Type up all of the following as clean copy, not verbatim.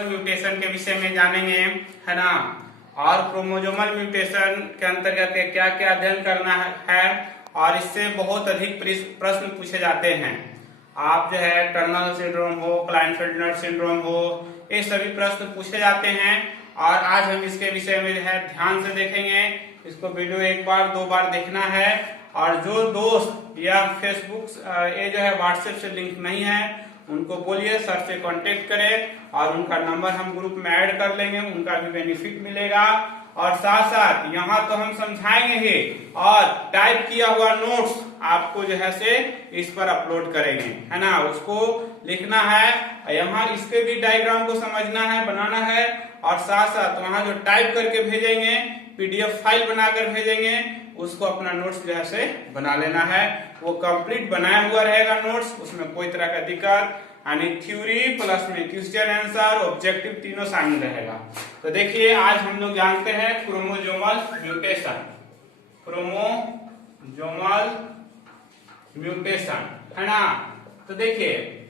Mutation के विषय में जानेंगे, है ना। और क्रोमोसोमल म्यूटेशन के अंतर्गत क्या क्या अध्ययन करना है और इससे बहुत अधिक प्रश्न पूछे जाते हैं। आप जो है टर्नर सिंड्रोम हो, क्लाइनफेल्टर सिंड्रोम हो, ये सभी प्रश्न पूछे जाते हैं और आज हम इसके विषय में जो है ध्यान से देखेंगे। इसको वीडियो एक बार दो बार देखना है और जो दोस्त या फेसबुक ये जो है व्हाट्सएप से लिंक नहीं है उनको बोलिए सर से कांटेक्ट करें और उनका नंबर हम ग्रुप में ऐड कर लेंगे, उनका भी बेनिफिट मिलेगा। और साथ साथ यहाँ तो हम समझाएंगे ही और टाइप किया हुआ नोट्स आपको जो है से इस पर अपलोड करेंगे, है ना। उसको लिखना है, यहाँ इसके भी डायग्राम को समझना है, बनाना है और साथ साथ वहाँ जो टाइप करके भेजेंगे पीडीएफ फाइल बनाकर भेजेंगे उसको अपना नोट्स जो है से बना लेना है। वो कंप्लीट बनाया हुआ रहेगा नोट्स, उसमें कोई तरह का दिक्कत यानी थ्योरी प्लस में क्वेश्चन आंसर ऑब्जेक्टिव तीनों शामिल रहेगा। तो देखिए आज हम लोग जानते हैं क्रोमोसोमल म्यूटेशन। क्रोमोसोमल म्यूटेशन, है ना। तो देखिए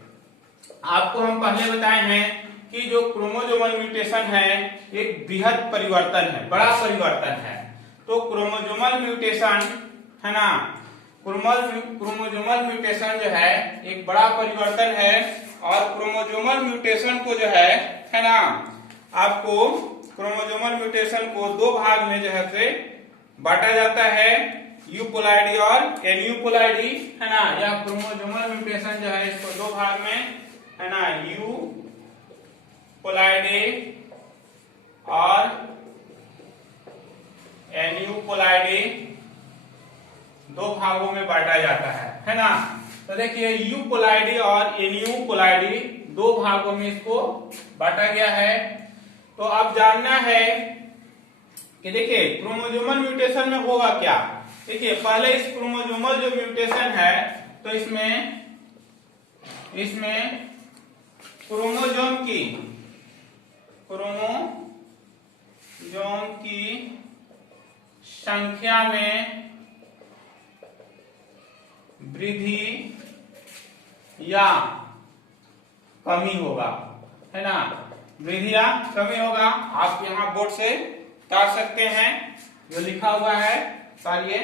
आपको हम पहले बताए हैं कि जो क्रोमोसोमल म्यूटेशन है एक बृहद परिवर्तन है, बड़ा परिवर्तन है। तो क्रोमोसोमल म्यूटेशन, है ना, क्रोमोसोमल म्यूटेशन जो है एक बड़ा परिवर्तन है और क्रोमोसोमल म्यूटेशन को जो है ना, आपको क्रोमोसोमल म्यूटेशन को दो भाग में जो है से बांटा जाता है, यूपोलाइडी और एन्यूपोलाइडी, है ना। यह क्रोमोसोमल म्यूटेशन जो है इसको दो भाग में, है ना, यूपोलाइडी और एन्यूपोलाइडी दो भागों में बांटा जाता है ना। तो देखिए यूपोलाइडी और एन्यूपोलाइडी दो भागों में इसको बांटा गया है। तो अब जानना है कि देखिए क्रोमोसोमल म्यूटेशन में होगा क्या। देखिए पहले इस क्रोमोसोमल जो म्यूटेशन है तो इसमें क्रोमोसोम की संख्या में वृद्धि या कमी होगा, है ना। वृद्धि या कमी होगा, आप यहाँ बोर्ड से उतार सकते हैं जो लिखा हुआ है उतारिए।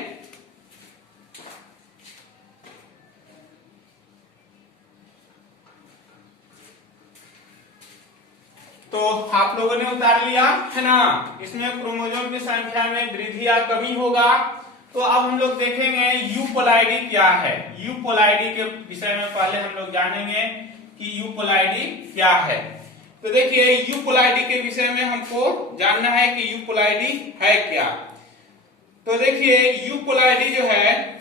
तो आप लोगों ने उतार लिया, है ना। इसमें क्रोमोसोम की संख्या में वृद्धि या कमी होगा। तो अब हम लोग देखेंगे यूपोलाइडी क्या है। यूपोलाइडी के विषय में पहले हम लोग जानेंगे कि यूपोलाइडी क्या है। तो देखिए यूपोलाइडी के विषय में हमको जानना है कि यूपोलाइडी है क्या। तो देखिए यूपोलाइडी जो है,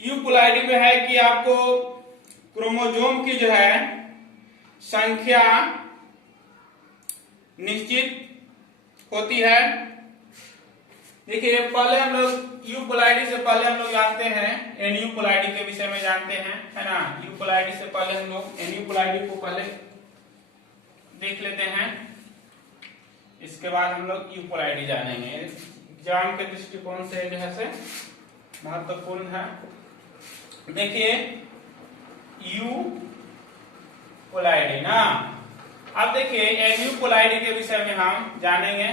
यूपोलाइडी में है कि आपको क्रोमोसोम की जो है संख्या निश्चित होती है। देखिए पहले हम लोग यूपोलाइडी से पहले हम लोग जानते हैं एन्यूपोलाइडी के विषय में जानते हैं, है ना। यूपोलाइडी से पहले हम लोग एन्यूपोलाइडी को पहले देख लेते हैं, इसके बाद हम लोग यूपोलाइडी जानेंगे। एग्जाम के दृष्टिकोण से जो है से महत्वपूर्ण है। देखिए यूपोलाइडी ना, अब देखिए एन्यूपोलाइडी के विषय में हम जानेंगे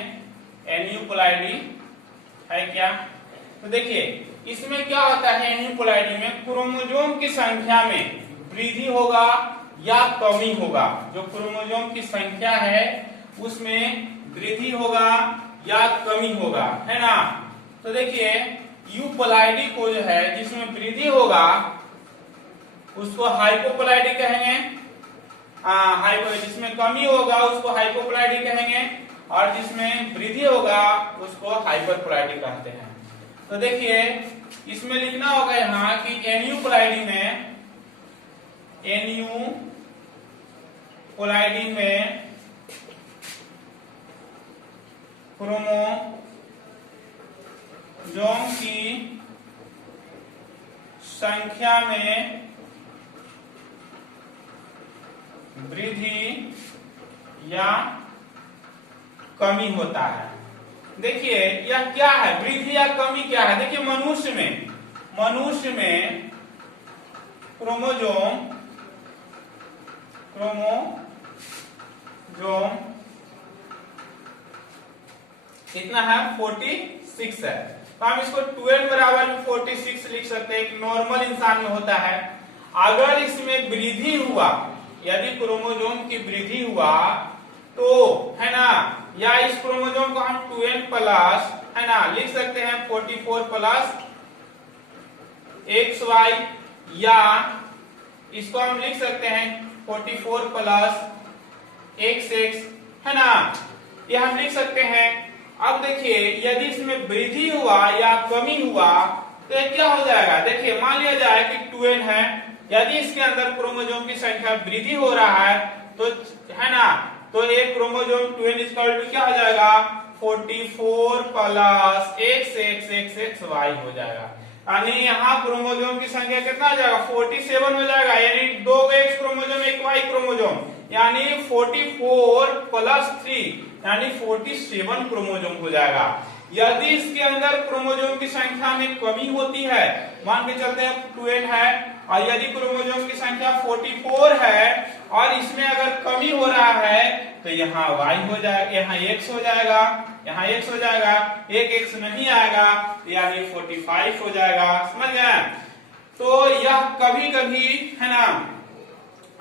एन्यूपोलाइडी है क्या। तो देखिए इसमें क्या होता है, एन्यूपोलाइडी में क्रोमोसोम की संख्या में वृद्धि होगा या कमी होगा। जो क्रोमोसोम की संख्या है उसमें वृद्धि होगा या कमी होगा, है ना। तो देखिए यूपोलाइडी को जो है जिसमें वृद्धि होगा उसको हाइपोपोलाइडी कहेंगे, जिसमें कमी होगा उसको हाइपोपोलाइडी कहेंगे और जिसमें वृद्धि होगा उसको हाइपरपोलाइडी कहते हैं। तो देखिए इसमें लिखना होगा यहाँ कि एन्यूपोलाइडी में क्रोमोसोम की संख्या में वृद्धि या कमी होता है। देखिए यह क्या है, वृद्धि या कमी क्या है। देखिए मनुष्य में क्रोमोसोम क्रोमोजोम कितना है 46 है। तो हम इसको 2n बराबर में 46 लिख सकते हैं। एक नॉर्मल इंसान में होता है। अगर इसमें वृद्धि हुआ, यदि क्रोमोजोम की वृद्धि हुआ तो है ना, या इस क्रोमोजोम को हम 2n प्लस है ना लिख सकते हैं 44 प्लस XY, या इसको हम लिख सकते हैं 44 प्लस XX है ना, ये हम लिख सकते हैं। अब देखिए यदि इसमें वृद्धि हुआ या कमी हुआ तो ये क्या हो जाएगा। देखिए मान लिया जाए कि 2n है, यदि इसके अंदर क्रोमोजोम की संख्या वृद्धि हो रहा है तो है ना, तो एक क्रोमोजोम 2n इक्वल टू क्या हो जाएगा 44 प्लस XXXY हो जाएगा। यानी यहाँ क्रोमोजोम की संख्या कितना हो जाएगा 47 हो जाएगा, यानी 2 X क्रोमोजोम 1 Y क्रोमोजोम, यानी 44 प्लस 3 यानी 47 क्रोमोजोम हो जाएगा। यदि इसके अंदर क्रोमोजोम की संख्या में कमी होती है, मान के चलते हैं 2n है और यदि क्रोमोजोम की संख्या 44 है और इसमें अगर कमी हो रहा है तो यहाँ y हो जाएगा, यहाँ x हो जाएगा, यहाँ x हो जाएगा, एक x नहीं आएगा यानी 45 हो जाएगा। समझ गए। तो यह कभी कभी है ना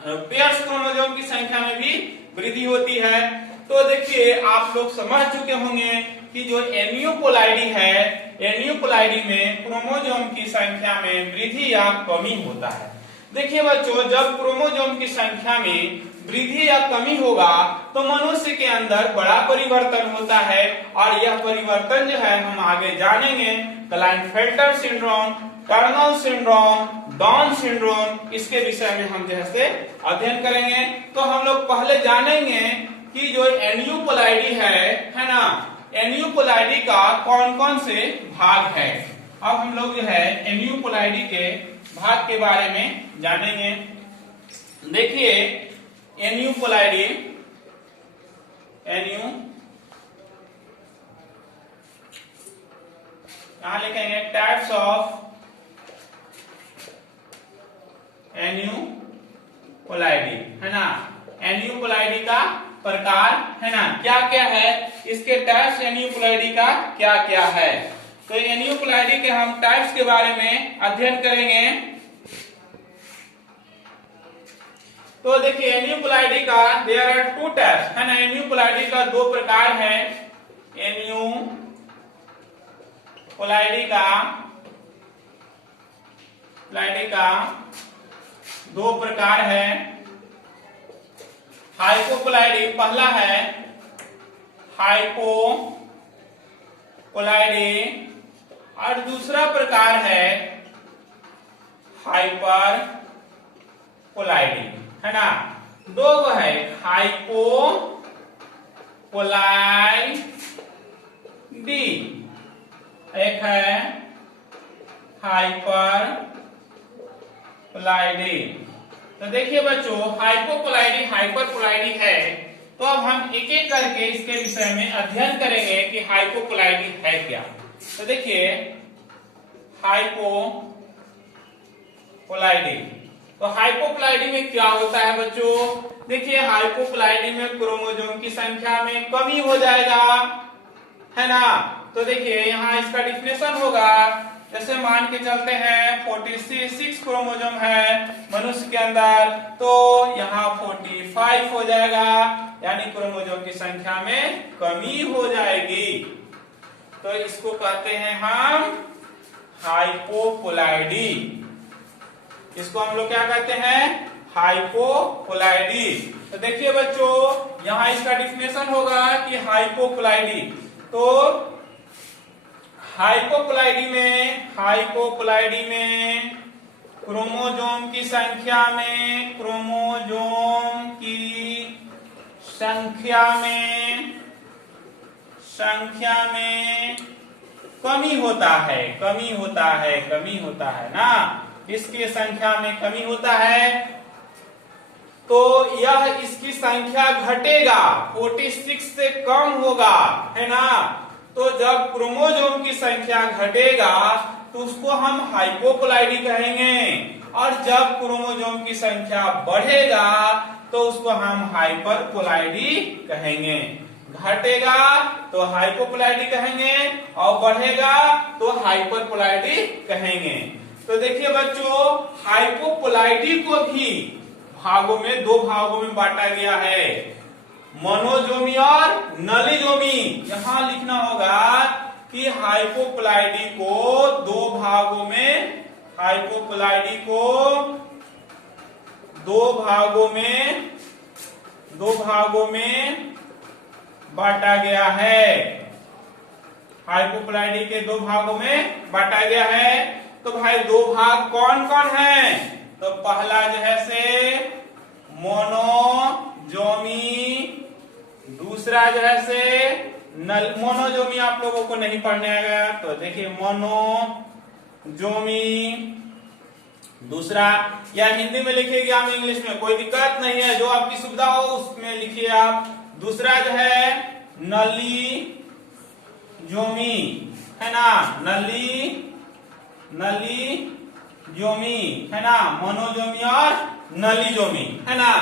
पेयर्स क्रोमोजोम की संख्या में भी वृद्धि होती है। तो देखिए आप लोग समझ चुके होंगे कि जो एनियोपोलाइडी है, एनियोपोलाइडी में क्रोमोजोम की संख्या में वृद्धि या कमी होता है। देखिए बच्चों, जब क्रोमोजोम की संख्या में वृद्धि या कमी होगा तो मनुष्य के अंदर बड़ा परिवर्तन होता है और यह परिवर्तन जो है हम आगे जानेंगे। Klinefelter syndrome, Turner syndrome, down syndrome, इसके विषय में हम जैसे अध्ययन करेंगे। तो हम लोग पहले जानेंगे कि जो एनियोपोलाइडी है ना, एनियोपोलाइडी का कौन कौन से भाग है। अब हम लोग जो है एनियोपोलाइडी के भाग के बारे में जानेंगे। देखिए एनियोपोलाइडी, यहां लिखेंगे टाइप्स ऑफ एनियोपोलाइडी है ना, एनियोपोलाइडी का प्रकार है ना क्या क्या है, इसके टाइप्स एनियोपोलाइडी का क्या क्या है। तो एनियोपोलाइडी के हम टाइप्स के बारे में अध्ययन करेंगे। तो देखिए एनियोपोलाइडी का देयर आर 2 टाइप्स है ना, एनियोपोलाइडी का 2 प्रकार है। एनियोपोलाइडी का 2 प्रकार है। हाइपोपोलाइडी पहला है हाइपोपोलाइडी और दूसरा प्रकार है हाइपरपोलाइडी है ना, 2 है हाइपोपोलाइडी, एक है हाइपरपोलाइडी। तो देखिए बच्चों हाइपोपोलाइडी हाइपरपोलाइडी है, तो अब हम एक एक करके इसके विषय में अध्ययन करेंगे कि हाइपोपोलाइडी है क्या। तो देखिए हाइपोपोलाइडी, तो हाइपोपोलाइडी में क्या होता है बच्चों। देखिए हाइपोपोलाइडी में क्रोमोजोम की संख्या में कमी हो जाएगा है ना। तो देखिए यहाँ इसका डिफिनेशन होगा, जैसे मान के चलते हैं 46 क्रोमोजोम है मनुष्य के अंदर, तो यहाँ 45 हो जाएगा, यानी क्रोमोजोम की संख्या में कमी हो जाएगी। तो इसको कहते हैं हम हाइपोपोलाइडी, इसको हम लोग क्या कहते हैं हाइपोपोलाइडी। तो देखिए बच्चों यहाँ इसका डिफिनेशन होगा कि हाइपोपोलाइडी, तो हाइपोपोलाइडी में क्रोमोजोम की संख्या में कमी होता है ना, इसकी संख्या में कमी होता है, तो यह इसकी संख्या घटेगा, 46 से कम होगा है ना। तो जब क्रोमोजोम की संख्या घटेगा तो उसको हम हाइपोपोलाइडी कहेंगे, और जब क्रोमोसोम की संख्या बढ़ेगा तो उसको हम हाइपरप्लॉइडी कहेंगे, घटेगा तो हाइपोप्लॉइडी कहेंगे और बढ़ेगा तो हाइपरप्लॉइडी कहेंगे। तो देखिए बच्चों, हाइपोप्लॉइडी को भी भागों में, दो भागों में बांटा गया है, मोनोजोमी और नलीजोमी। यहां लिखना होगा कि हाइपोप्लॉइडी को दो भागों में, हाइपोप्लॉइडी को दो भागों में बांटा गया है, हाइपोप्लॉइडी के दो भागों में बांटा गया है। तो भाई दो भाग कौन कौन है? तो पहला जो है से मोनोजोमी, दूसरा जो है से मोनोजोमी आप लोगों को नहीं पढ़ने आएगा, तो देखिए मोनोजोमी दूसरा, या हिंदी में लिखिएगा हम इंग्लिश में, कोई दिक्कत नहीं है, जो आपकी सुविधा हो उसमें लिखिए आप। दूसरा जो है नलीजोमी, है ना, नलीजोमी है ना, मोनोजोमी और नलीजोमी है ना।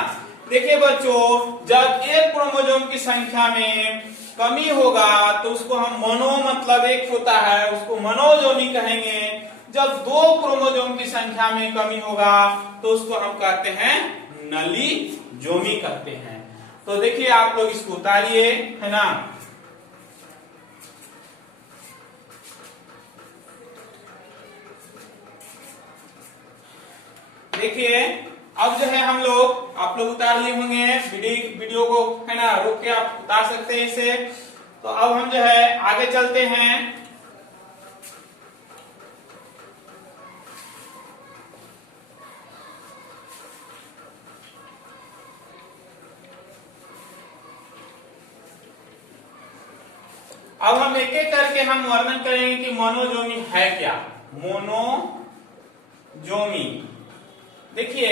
देखिए बच्चों, जब एक क्रोमोसोम की संख्या में कमी होगा तो उसको हम मोनो मतलब एक होता है, उसको मोनोजोमी कहेंगे। जब दो क्रोमोसोम की संख्या में कमी होगा तो उसको हम कहते हैं नलीजोमी कहते हैं। तो देखिए आप लोग इसको उतारिए, है ना। देखिए अब जो है हम लोग, आप लोग उतार लिए होंगे वीडियो को, है ना, रोक के आप उतार सकते हैं इसे। तो अब हम जो है आगे चलते हैं। अब हम एक एक करके हम वर्णन करेंगे कि मोनोजोमी है क्या। मोनोजोमी, देखिए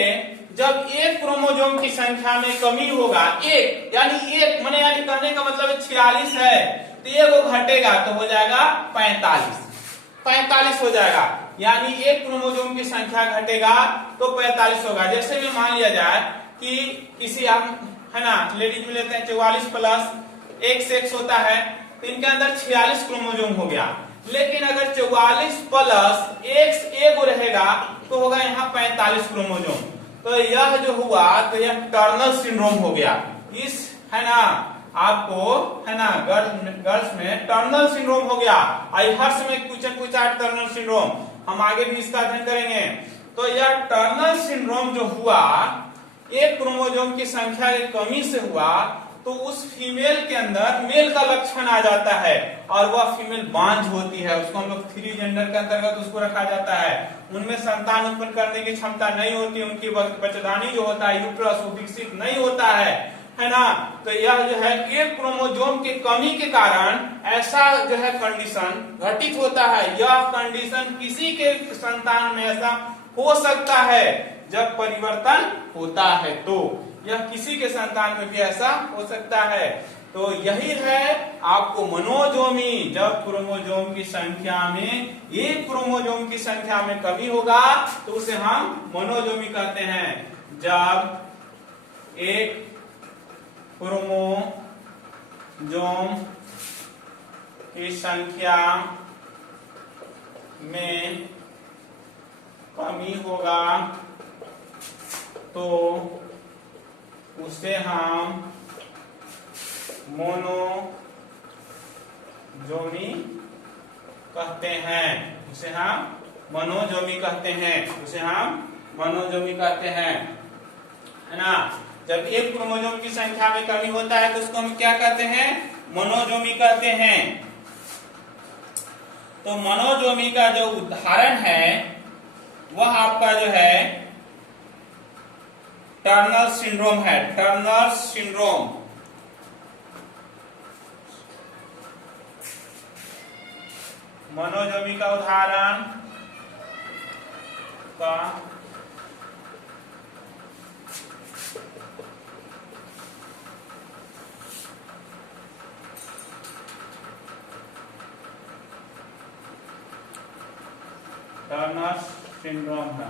जब एक क्रोमोसोम की संख्या में कमी होगा, एक यानी एक माने यानी कहने का मतलब 46 है, तो एक वो घटेगा तो हो जाएगा 45 हो जाएगा, यानी एक क्रोमोसोम की संख्या घटेगा तो 45 होगा। जैसे भी मान लिया जाए कि किसी आप, है ना, लेडीज में लेते हैं 44 प्लस X होता है, तो इनके अंदर 46 क्रोमोसोम हो गया। लेकिन अगर 44 प्लस X एगो रहेगा तो होगा यहाँ 45 क्रोमोसोम। तो यह जो हुआ तो यह टर्नर सिंड्रोम हो गया। इस, है ना, आपको, है ना, गर्ल्स में टर्नर सिंड्रोम हो गया। हर्ष में कुछ टर्नर सिंड्रोम, हम आगे भी इसका अध्ययन करेंगे। तो यह टर्नर सिंड्रोम जो हुआ, एक क्रोमोसोम की संख्या की कमी से हुआ, तो उस फीमेल के अंदर मेल का लक्षण आ जाता है और वह फीमेल बांझ होती है। उसको हम लोग 3 जेंडर के अंतर्गत उसको रखा जाता है। उनमें संतान उत्पन्न करने की क्षमता नहीं होती, उनकी बच्चेदानी जो होता है, यूट्रस, वो विकसित नहीं होता है ना। तो यह जो है एक क्रोमोसोम की कमी के कारण ऐसा जो है कंडीशन घटित होता है। यह कंडीशन किसी के संतान में ऐसा हो सकता है जब परिवर्तन होता है, तो यह किसी के संतान में भी ऐसा हो सकता है। तो यही है आपको मोनोजोमी, जब क्रोमोसोम की संख्या में, एक क्रोमोसोम की संख्या में कमी होगा तो उसे हम मोनोजोमी कहते हैं। जब एक क्रोमोसोम की संख्या में कमी होगा तो उसे हम मोनोजोमी कहते हैं। उसे हम मोनोजोमी कहते हैं, उसे हम मोनोजोमी कहते हैं, है ना। जब एक क्रोमोसोम की संख्या में कमी होता है तो उसको हम क्या कहते हैं? मोनोजोमी कहते हैं। तो मोनोजोमी का जो उदाहरण है वह आपका जो है टर्नर सिंड्रोम है। टर्नर सिंड्रोम, मोनोजोमी का उदाहरण का टर्नर सिंड्रोम है।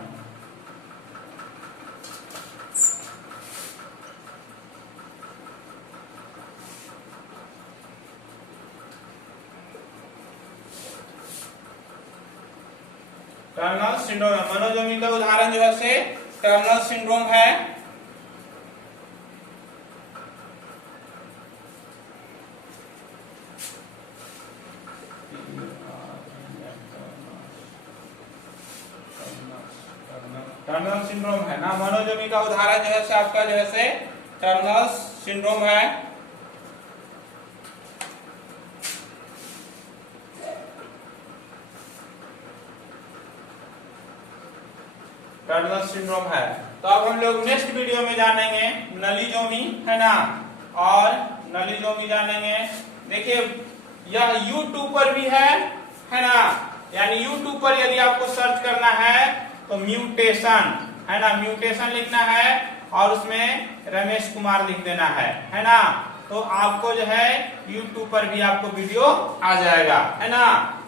टर्नर सिंड्रोम है। मोनोजोमी का उदाहरण जो है से टर्नर सिंड्रोम है। टर्नर सिंड्रोम है ना। मोनोजोमी का उदाहरण जो है से आपका जो है से टर्नर सिंड्रोम है। टर्नर सिंड्रोम है। तो अब हम लोग नेक्स्ट वीडियो में जानेंगे नलीजोमी, है ना, और नलीजोमी जानेंगे। देखिए यह YouTube पर भी है ना, यानी YouTube पर यदि आपको सर्च करना है तो म्यूटेशन, है ना, म्यूटेशन लिखना है और उसमें रमेश कुमार लिख देना है ना, तो आपको जो है YouTube पर भी आपको वीडियो आ जाएगा, है ना।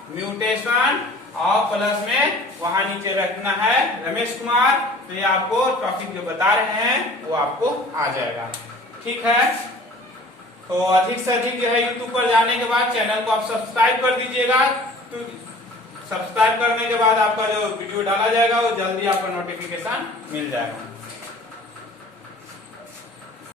म्यूटेशन और प्लस में वहां नीचे रखना है रमेश कुमार, तो ये आपको टॉपिक जो बता रहे हैं वो आपको आ जाएगा। ठीक है, तो अधिक से अधिक जो है YouTube पर जाने के बाद चैनल को आप सब्सक्राइब कर दीजिएगा। तो सब्सक्राइब करने के बाद आपका जो वीडियो डाला जाएगा वो जल्दी आपको नोटिफिकेशन मिल जाएगा।